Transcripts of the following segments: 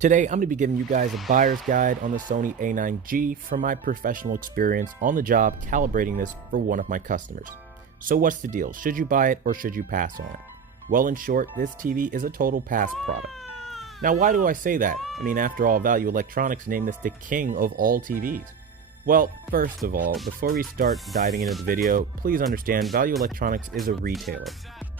Today, I'm going to be giving you guys a buyer's guide on the Sony A9G from my professional experience on the job calibrating this for one of my customers. So what's the deal? Should you buy it or should you pass on it? Well, in short, this TV is a total pass product. Now, why do I say that? I mean, after all, Value Electronics named this the king of all TVs. Well, first of all, before we start diving into the video, please understand Value Electronics is a retailer.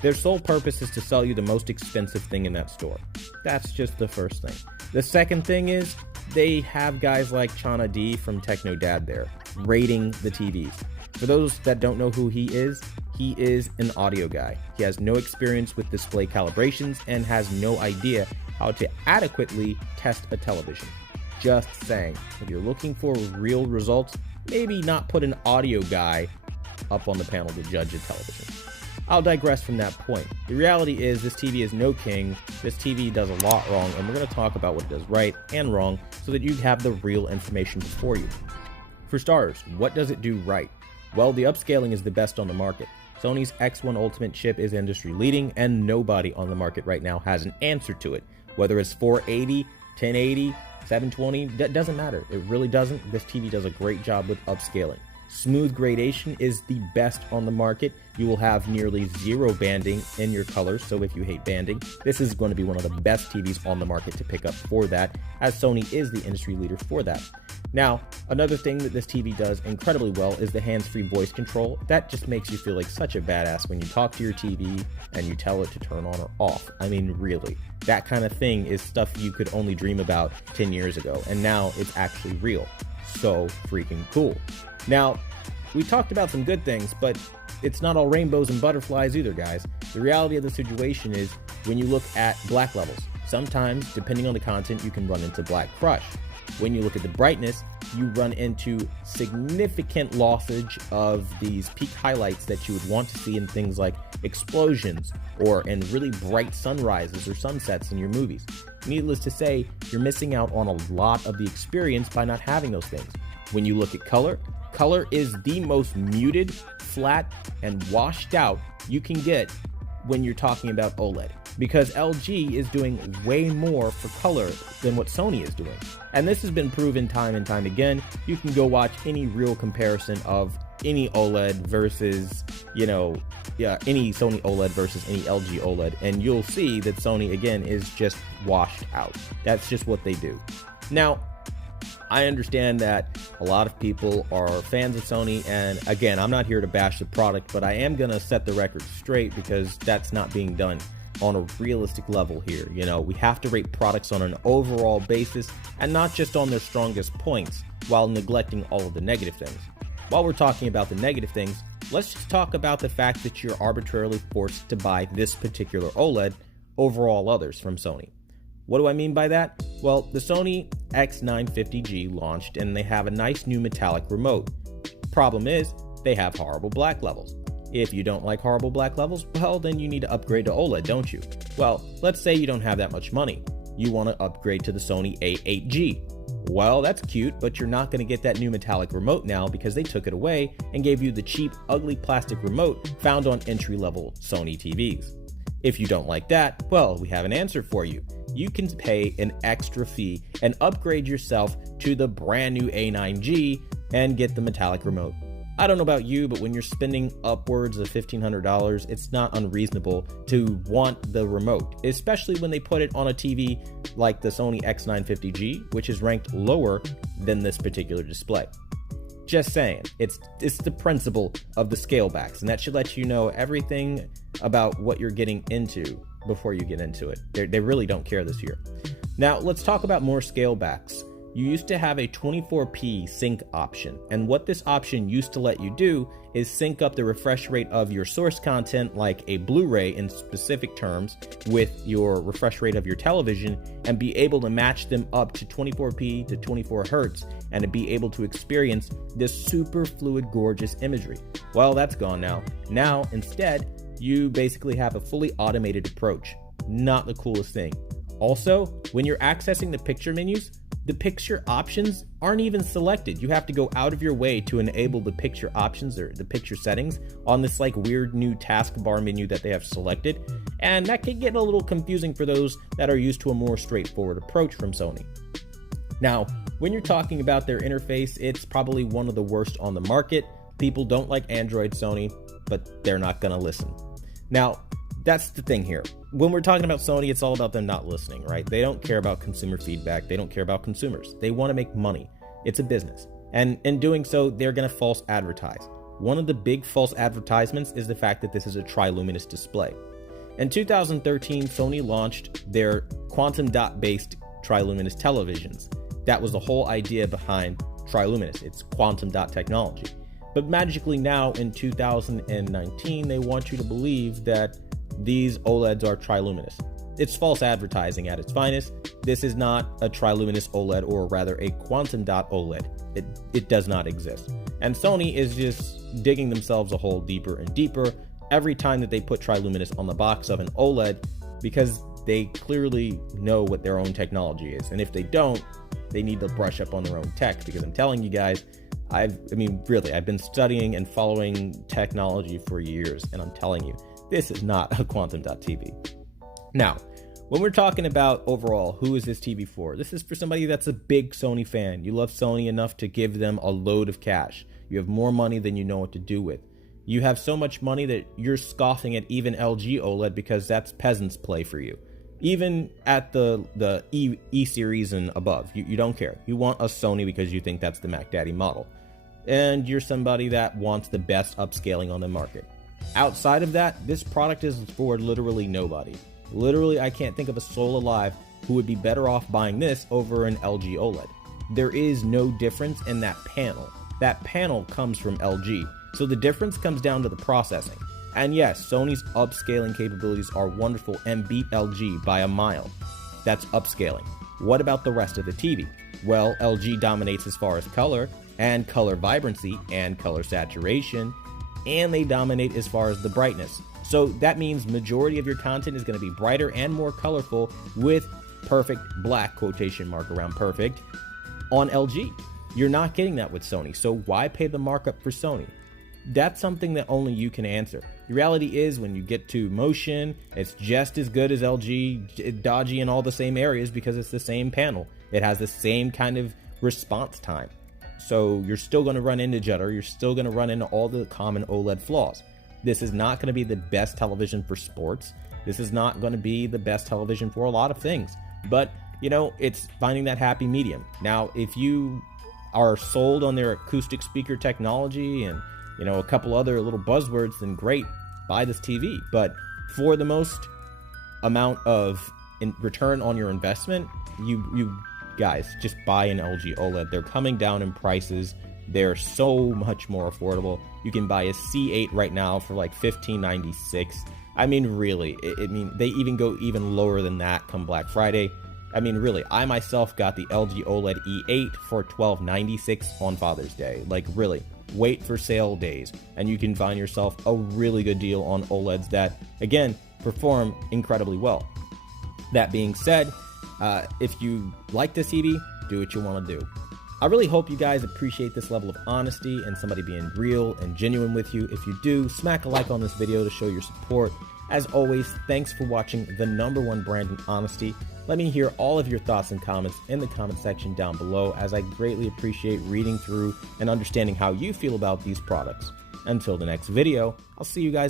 Their sole purpose is to sell you the most expensive thing in that store. That's just the first thing. The second thing is, they have guys like Chana D from Techno Dad there, rating the TVs. For those that don't know who he is an audio guy. He has no experience with display calibrations and has no idea how to adequately test a television. Just saying, if you're looking for real results, maybe not put an audio guy up on the panel to judge a television. I'll digress from that point. The reality is this TV is no king. This TV does a lot wrong, and we're going to talk about what it does right and wrong so that you have the real information before you. For starters, what does it do right? Well, the upscaling is the best on the market. Sony's X1 Ultimate chip is industry leading, and nobody on the market right now has an answer to it. Whether it's 480, 1080, 720, that doesn't matter. It really doesn't. This TV does a great job with upscaling. Smooth gradation is the best on the market. You will have nearly zero banding in your colors, so if you hate banding, this is going to be one of the best TVs on the market to pick up for that, as Sony is the industry leader for that. Now, another thing that this TV does incredibly well is the hands-free voice control. That just makes you feel like such a badass when you talk to your TV and you tell it to turn on or off. I mean, really, that kind of thing is stuff you could only dream about 10 years ago, and now it's actually real. So freaking cool. Now, we talked about some good things, but it's not all rainbows and butterflies either, guys. The reality of the situation is when you look at black levels, sometimes, depending on the content, you can run into black crush. When you look at the brightness, you run into significant lossage of these peak highlights that you would want to see in things like explosions or in really bright sunrises or sunsets in your movies. Needless to say, you're missing out on a lot of the experience by not having those things. When you look at color, color is the most muted, flat, and washed out you can get when you're talking about OLED, because LG is doing way more for color than what Sony is doing. And this has been proven time and time again. You can go watch any real comparison of any OLED versus, any Sony OLED versus any LG OLED, and you'll see that Sony, again, is just washed out. That's just what they do. Now, I understand that a lot of people are fans of Sony, and again, I'm not here to bash the product, but I am going to set the record straight because that's not being done on a realistic level here. We have to rate products on an overall basis and not just on their strongest points while neglecting all of the negative things. While we're talking about the negative things, let's just talk about the fact that you're arbitrarily forced to buy this particular OLED over all others from Sony. What do I mean by that? Well, the Sony X950G launched and they have a nice new metallic remote. Problem is, they have horrible black levels. If you don't like horrible black levels, well, then you need to upgrade to OLED, don't you? Well, let's say you don't have that much money. You want to upgrade to the Sony A9G. Well, that's cute, but you're not going to get that new metallic remote now because they took it away and gave you the cheap, ugly plastic remote found on entry-level Sony TVs. If you don't like that, well, we have an answer for you. You can pay an extra fee and upgrade yourself to the brand new A9G and get the metallic remote. I don't know about you, but when you're spending upwards of $1,500, it's not unreasonable to want the remote, especially when they put it on a TV like the Sony X950G, which is ranked lower than this particular display. Just saying, it's the principle of the scale backs, and that should let you know everything about what you're getting into before you get into it. They really don't care this year. Now, let's talk about more scale backs. You used to have a 24p sync option, and what this option used to let you do is sync up the refresh rate of your source content, like a Blu-ray in specific terms, with your refresh rate of your television and be able to match them up to 24p to 24 hertz and to be able to experience this super fluid, gorgeous imagery. Well, that's gone now. Now, instead, you basically have a fully automated approach. Not the coolest thing. Also, when you're accessing the picture menus, the picture options aren't even selected. You have to go out of your way to enable the picture options or the picture settings on this like weird new taskbar menu that they have selected. And that can get a little confusing for those that are used to a more straightforward approach from Sony. Now, when you're talking about their interface, it's probably one of the worst on the market. People don't like Android Sony, but they're not gonna listen. Now, that's the thing here. When we're talking about Sony, it's all about them not listening, right? They don't care about consumer feedback. They don't care about consumers. They want to make money. It's a business. And in doing so, they're going to false advertise. One of the big false advertisements is the fact that this is a triluminous display. In 2013, Sony launched their quantum dot-based triluminous televisions. That was the whole idea behind triluminous. It's quantum dot technology. But magically now in 2019, they want you to believe that these OLEDs are triluminous. It's false advertising at its finest. This is not a triluminous OLED, or rather a quantum dot OLED. It does not exist. And Sony is just digging themselves a hole deeper and deeper every time that they put triluminous on the box of an OLED, because they clearly know what their own technology is. And if they don't, they need to brush up on their own tech, because I'm telling you guys, I've been studying and following technology for years, and I'm telling you, this is not a quantum dot TV. Now, when we're talking about overall, who is this TV for? This is for somebody that's a big Sony fan. You love Sony enough to give them a load of cash. You have more money than you know what to do with. You have so much money that you're scoffing at even LG OLED because that's peasant's play for you. Even at the E series and above, you don't care. You want a Sony because you think that's the Mac Daddy model. And you're somebody that wants the best upscaling on the market. Outside of that, this product is for literally nobody. Literally, I can't think of a soul alive who would be better off buying this over an LG OLED. There is no difference in that panel. That panel comes from LG, so the difference comes down to the processing. And yes, Sony's upscaling capabilities are wonderful and beat LG by a mile. That's upscaling. What about the rest of the TV? Well, LG dominates as far as color, and color vibrancy, and color saturation, and they dominate as far as the brightness. So that means majority of your content is going to be brighter and more colorful with perfect, black quotation mark around perfect, on LG. You're not getting that with Sony, so why pay the markup for Sony? That's something that only you can answer. The reality is, when you get to motion, it's just as good as LG, dodgy in all the same areas because it's the same panel. It has the same kind of response time. So you're still going to run into jutter, you're still going to run into all the common OLED flaws. This is not going to be the best television for sports. This is not going to be the best television for a lot of things. But, it's finding that happy medium. Now, if you are sold on their acoustic speaker technology and, a couple other little buzzwords, then great, buy this TV. But for the most amount of return on your investment, you guys, just buy an LG OLED. They're coming down in prices. They're so much more affordable. You can buy a C8 right now for like $15.96. Really, they even go even lower than that come Black Friday. Really, I myself got the LG OLED E8 for $12.96 on Father's Day. Really, wait for sale days, and you can find yourself a really good deal on OLEDs that, again, perform incredibly well. That being said, if you like this TV, do what you want to do. I really hope you guys appreciate this level of honesty and somebody being real and genuine with you. If you do, smack a like on this video to show your support. As always, thanks for watching the #1 brand in honesty. Let me hear all of your thoughts and comments in the comment section down below, as I greatly appreciate reading through and understanding how you feel about these products. Until the next video, I'll see you guys later.